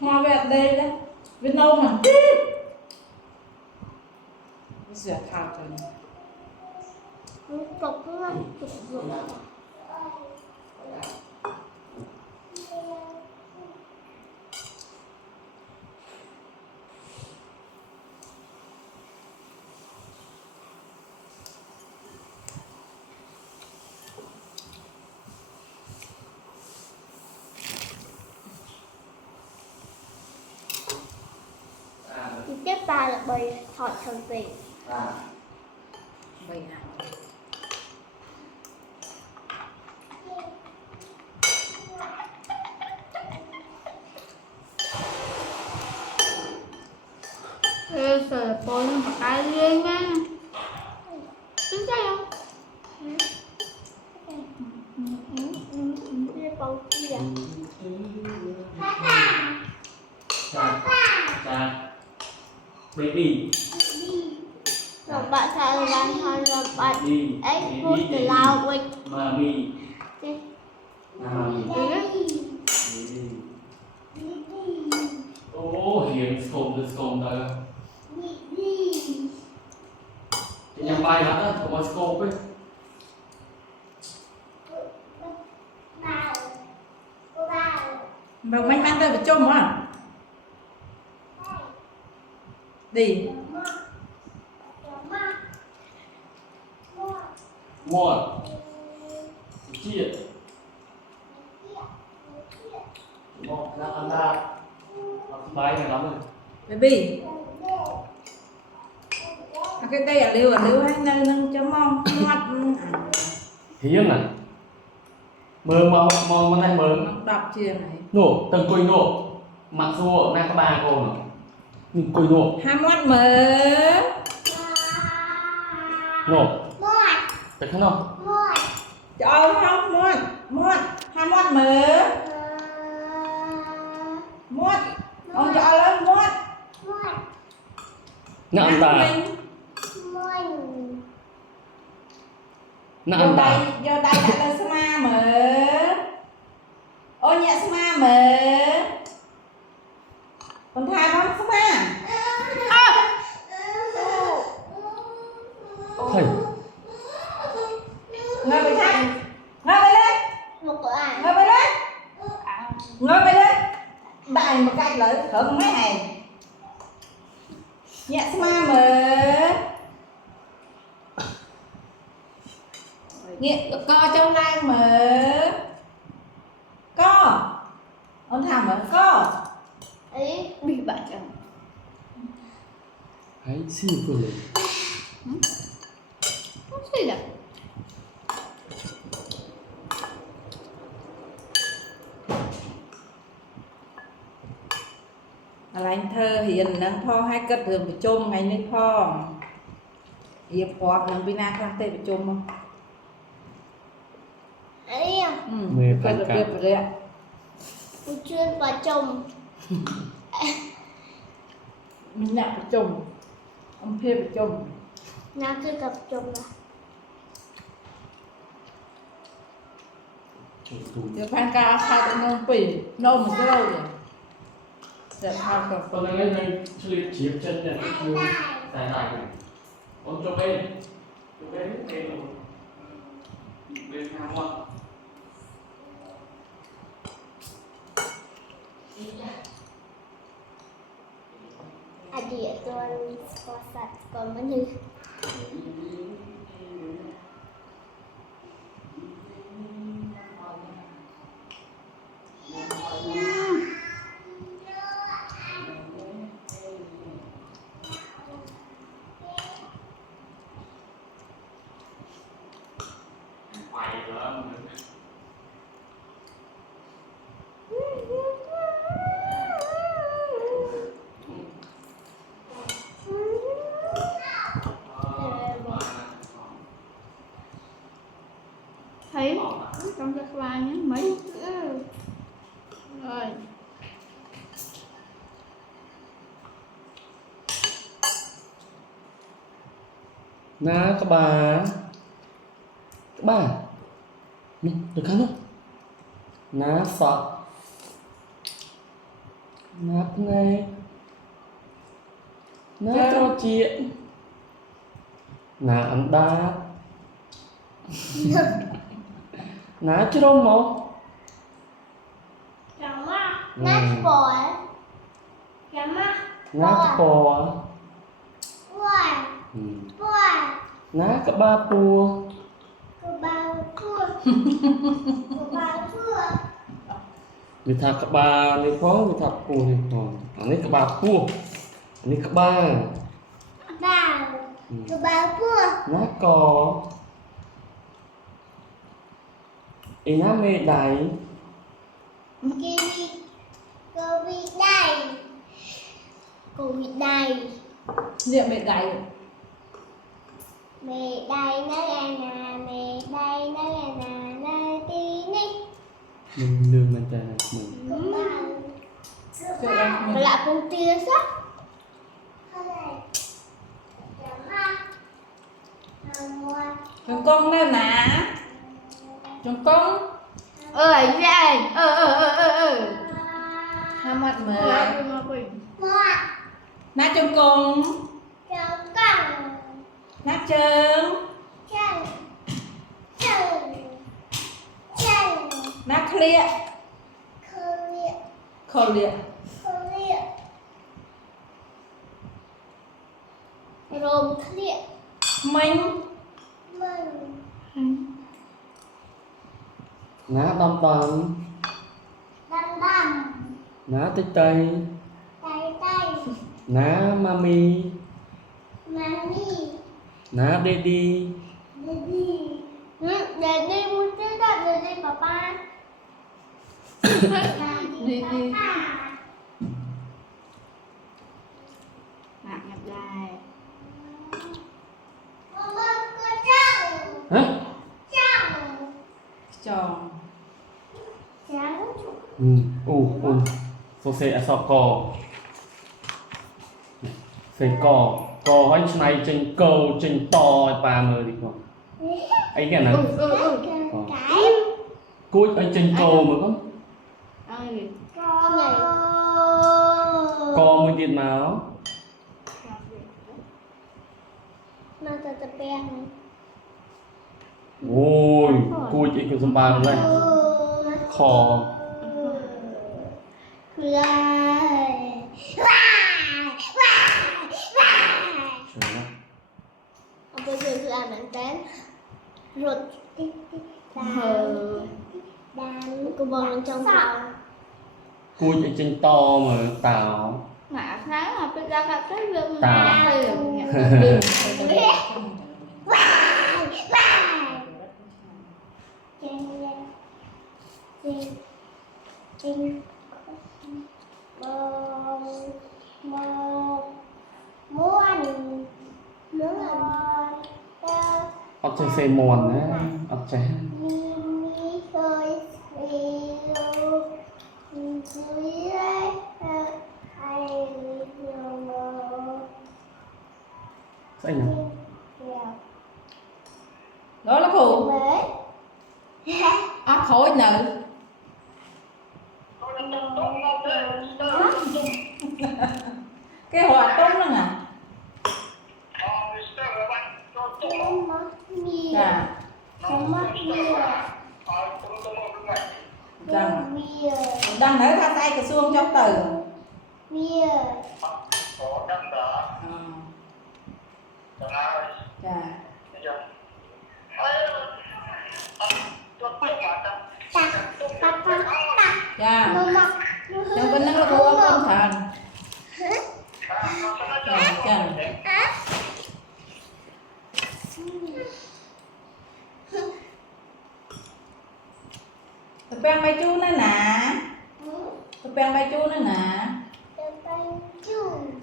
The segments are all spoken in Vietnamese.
Hoa về đây đấy bên đâu mà rửa thảo rồi cục nó cục rồi tiếp ta là bày hỏi thần tiền bày nào sợ bôi nó bạc tay lên nha tính sao không con kia baby rồi bạn sao rồi bạn thôi rồi bạn ấy vui từ lao quên mami ô hiền sôm ta cái nhà bài đó có scope ấy mà may mắn tôi phải trông à đi một chia một là ăn ta bài này lắm rồi baby cái đây ở lưu hay nơi nâng chấm mong mặt hiếm này mờ mà này mờ đọc chuyện này nổ từng quỳ nổ mặc dù nay có ba cô nữa nhưng quỳ nổ hai mắt mở nổ được không cho ông không một hai mắt mở một ông cho lớn một nặng ta nặng ta vô đây đã lên sma mở ô nhẹ sma mở còn thai không sma thầy ngồi về thai ngồi về lên một cửa ảnh ngồi về lên ngồi về lên đại một cái lợi khởi mấy này nhẹ sma mở nghe co trong lang mở co ông thầm mở co ấy bị bạn chẳng hãy xin cười không gì đâu là anh thơ hiền nâng pho hai cất đường bị chôm hay nên pho hiệp hoặc nâng bina khang tê bị chôm không ấy à mê phải phản được cảm việc rồi ạ tôi chuyên và chồng mình nhạc bị chôm ông phê bị chôm nào tôi gặp chồng là giờ phan ca khai tận nông pỉ nông một cái lâu rồi sẽ khai cập con đang lên chơi chiếc chân này như tài tài này con cho bên bên nào không adik tuan sekolah sekolah mana thấy trong cái qua nhé mấy rồi ná các bà ba nè được không đó ná sọt nắp này ná trâu chuyện ná ăn đá ná trâu mỏ Nát bò. Chama. ná bò Bò. Bò. ná cả ba pua Cô bao chua. Cô bao chua. người ta cả ba này có người ta pua này còn anh ấy cả ba pua anh ấy cả ba Bao. Cô bao chua. ná cò ý ná mê đáy Kiwi. Cô bị đầy. Cô bị đầy. Liệu mẹ gầy Mẹ đầy nó là nà. Mẹ đầy nó là nà. Nơi tí ní. mình lương mình trả mình Cô bao. Cô bao. Mà lại con tia sắc. Chúng con nè nà chúng con Ơi vậy. hai mặt mờ Mua. nát chúng con Cháu cẳng. nát trơn Chân. Chân. Chân. nát khlia Khơ liệng. khờ liệt Khơ liệng. Rôm liệng. mình Mình. ná đom đom Đâm đâm. ná tây tây Tay tay. ná mami Mami. ná đi đi Baby. Để đi muốn chứ đó. Để đi papa. đi đi Nặng nhập lại. hả tròn số xe sọ cò xe cò cò anh này trên cầu trên to ba mờ đi con ấy cái này Cái. cúi anh trên cầu mà không cò mới điện nào Nó tập bèn. ôi cúi chị cứ ba rồi này kho Cười. Bây giờ cứ ăn bánh tán. Rụt. Đàn. Cô bò lên trong tàu. cúi chị trên to mà tàu Mã sáng là bây giờ gặp cái việc Tao. mà ở trên xe mòn á ở trên sao nhỉ đó là phụ áp khối nữ cái hoạt tốt đó nè dạ rằng đang nói ra tay cái xuông trong từ dạ dạ trong bên nó là cô ông thần dạ tập bèn bay chú nữa nè tập bèn bay chú nữa nè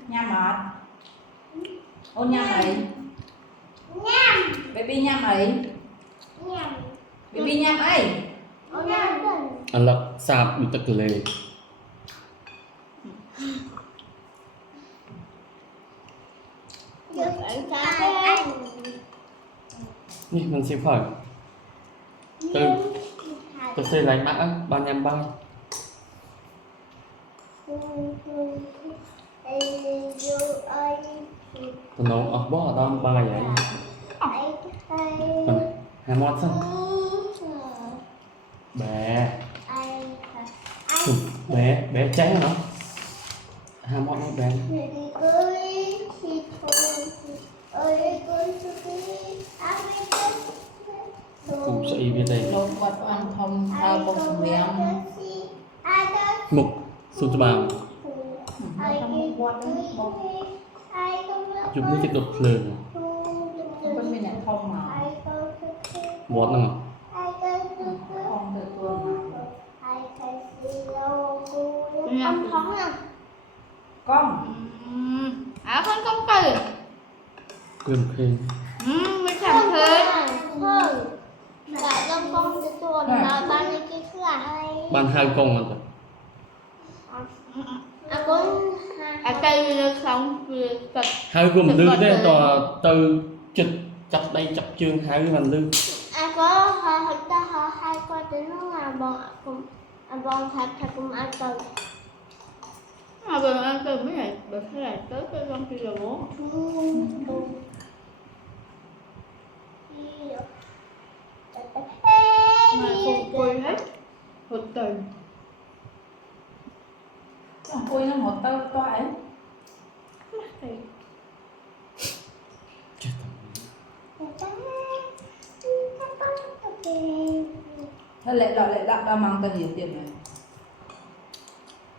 nhâm mệt ôn nhâm ấy baby nhâm ấy baby nhâm ấy ăn lọc sạp bị tật lệนี่มันสิผ่อน tôi xây lại bác ba nhầm bay tôi nấu ở bó ở đâu ba vậy còn hai món xong bé bé cháy nó hai món nó bé cũng sẽ về đây លោកគាត់អន់ធំហើយពុកសម្រៀង mục sụt vào ហើយតាមគាត់ហ្នឹងបង chụp nước chết đột lường គាត់មានអ្នកធំមក bọt nữa អងទៅទួលមក Không thoáng nè. កង់ Không công cười. quên khê Mới chẳng thế. Dạ con cho tuần là ba mươi cái lại. ban hai con rồi À con Cây nó sống cực. hai gồm lư đấy tòa từ chật chặt đây chặt chương hai cái bàn lư à có họ ta họ hai con đến nó là bọn cùng bọn thật thật cùng ăn từ. Mà vừa ăn cơm mới lại bữa thế này tới cái con kia là bố. Mà không quỳ hết. Hụt tình. អង្គុយនឹងរត់ទៅតោះអី chết ហើយលេខដល់ម៉ោងទៅរៀនទៀតមែន